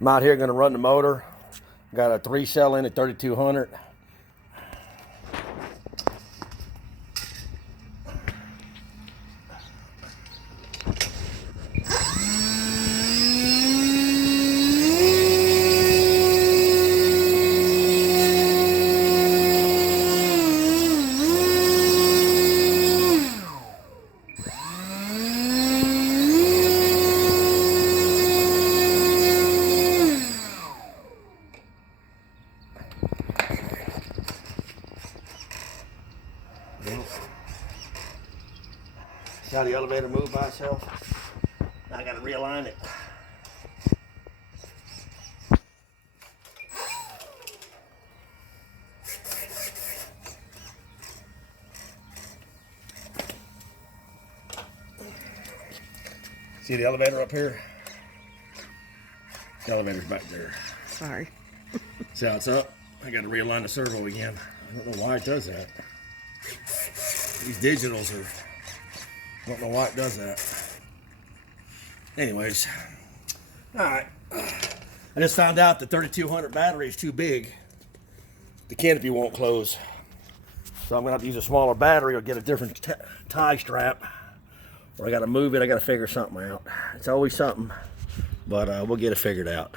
I'm out here going to run the motor. Got a 3-cell in at 3200. See how the elevator moved by itself? Now I got to realign it. See the elevator up here? The elevator's back there. Sorry. See how it's up? I got to realign the servo again. I don't know why it does that. These digitals are... I don't know why it does that. Anyways, all right. I just found out the 3200 battery is too big. The canopy won't close. So I'm gonna have to use a smaller battery or get a different tie strap. Or I gotta move it, I gotta figure something out. It's always something, but we'll get it figured out.